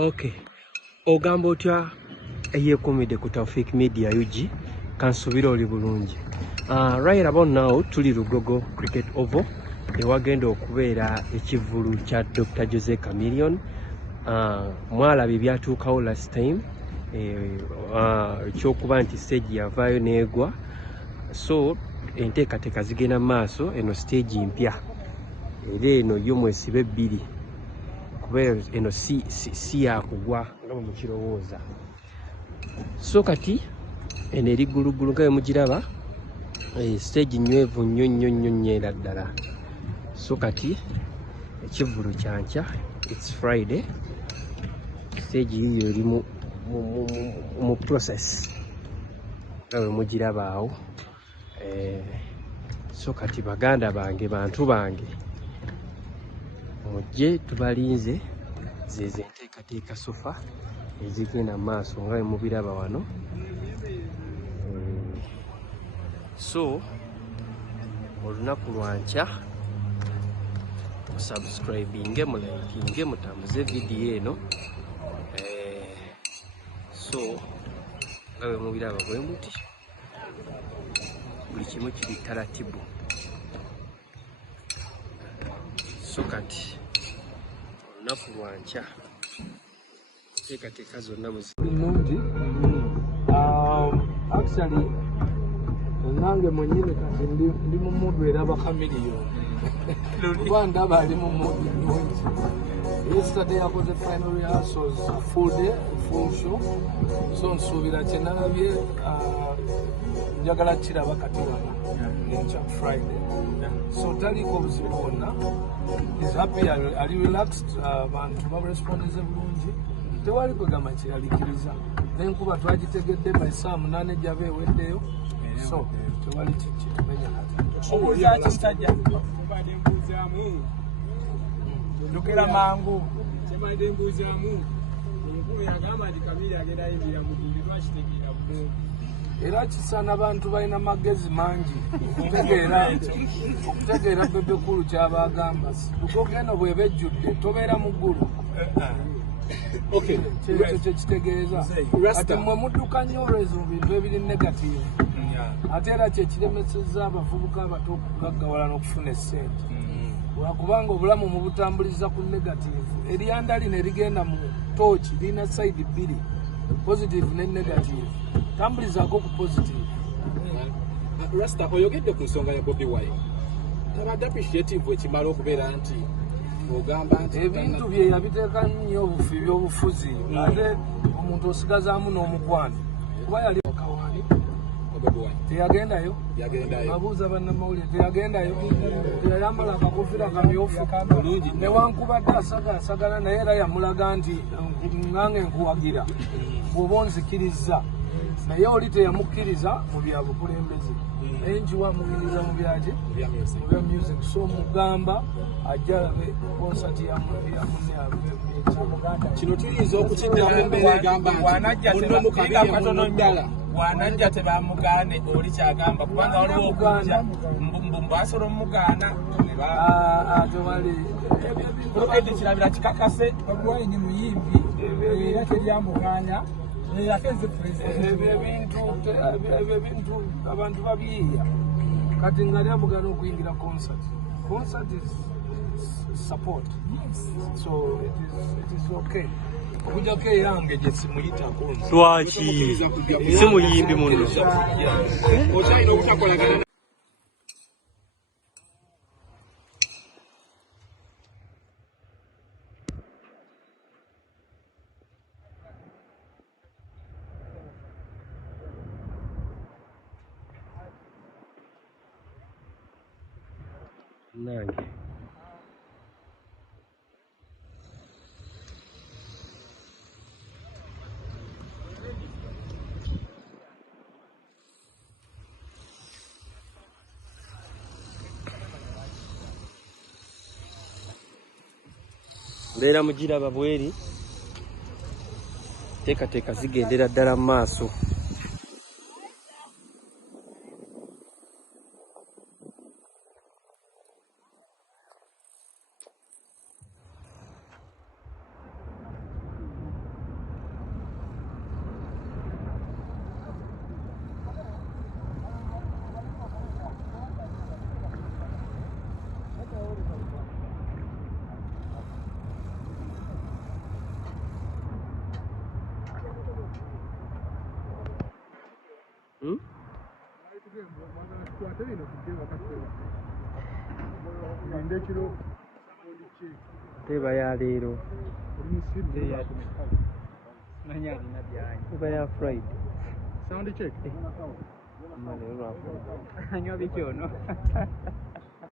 Okay. Ogamba otya eyekomide ku Tawfik Media UG kansubira oli bulungi. Right about now tuli Lugogo Cricket Oval ewagenda okubeera ekivulu kya Dr. Jose Chameleone. Mwalabye byatuukawo last time ekyokuba nti stage yavaayo neegwa, so enteekateeka zigenda maaso eno stage mpya era eno yo mwesibe ebbiri kubeera eno si yakugwa nga bwe mukirowooza. So kati eno eri ggulugulu nga bwe mugiraba, stage nywevu nnyo era ddala. So kati ekivulu kyankya, it's Friday, stage yiyo eri mu process nga bwe mugiraba awo. So kati baganda bange, bantu bange, mujje tubalinze zeeze enteekateeka sofa ezigenda maaso nga bwe mubiraba wano. So olunaku lwankya musubscribinge, mulaikinge, mutambuze vidiyo eno. So nga bwe mubiraba bwe muti buli kimu kiri taratibu. So kati olunaku lwankya enteekateeka zonna nnungi. Actually nange mwenyini kati ndi mu mudu eraba Chameleone kuba ndaba ali mu mudu nnungi. Yesterday yakoze final rehearsals, full day, full show. So nsuubira kye nalabye njagala kiraba kati wano enkya Friday. So taliko obuzibu bwonna. He's happy, ali relaxed, abantu barespondize bulungi. Tewali kwegamba kyeralikiriza. N'enkuba twagitegedde by saa 8 gyaba eweddeyo. So tewali kitumenya kati. Obuuza kisajja kubadde mbuuzaamu ndukira mangu kyebadde mbuuzaamu omukubi yagamba nti Kamili agenda ayimbira mu dduuli lwakitegeera bulungi. Era kisaana abantu balina magezi mangi okutegeera Bebe Cool kyabagamba. Lugogo eno bw'eba ejjudde tobeera mu ggulu. Kyekyo kyekitegeeza. Ate mmwe mudduka nnyo olwezo bintu ebiri negative. Ate era kyekiremesezza abavubuka abato okugaggawala n'okufuna essente. Lwakubanga obulamu mubutambuliza ku negative. Eryanda lino erigenda mu tooki lirina side bbiri, positive ne negative. Tambulizaako ku positive. Rasta oyogedde ku nsonga ya Bobi Wine. Tabadde appreciative ekimala okubeera nti ogamba nti ebintu bye yabiteeka nnyo obufi by'obufuzi, ate omuntu osigazaamu n'omukwano. Kuba yali kawaani teyagendayo, abuuza bannamawulire teyagendayo, teyayambala akakoofiira kamyufu newankubadde asagala naye era yamulaga nti ngange nkuwagira bw'oba onzikiriza. Naye oli teyamukkiriza mu bya bukulembeze, naye njiwa mukiriza mu byaki mu bya music. So mugamba ajja alabe konsati ya munne kino tuyinza okukiddamu embeera egamba nti muno mukabiri katono ddala wanajja tebamugaane oli kyagamba kubanga waliwo okujja mbasolo mugaana tewali kulugedde kirabira kikakase Bobi Wine muyimbi era teryamugaanya. Ebyo bintu abantu babiyiiya kati nga lyamugana okuyingira concert. Concert is support, so it is okay. Okujjako eyange gye simuyitako lwaki si muyimbi muno. Okyalina obutakolagana nange mbeera mugiraba bweri, enteekateeka zigendera ddala mu maaso. Teba ya leero. Teba ya Friday. Sound check. Mane lwako. Anywa bichono.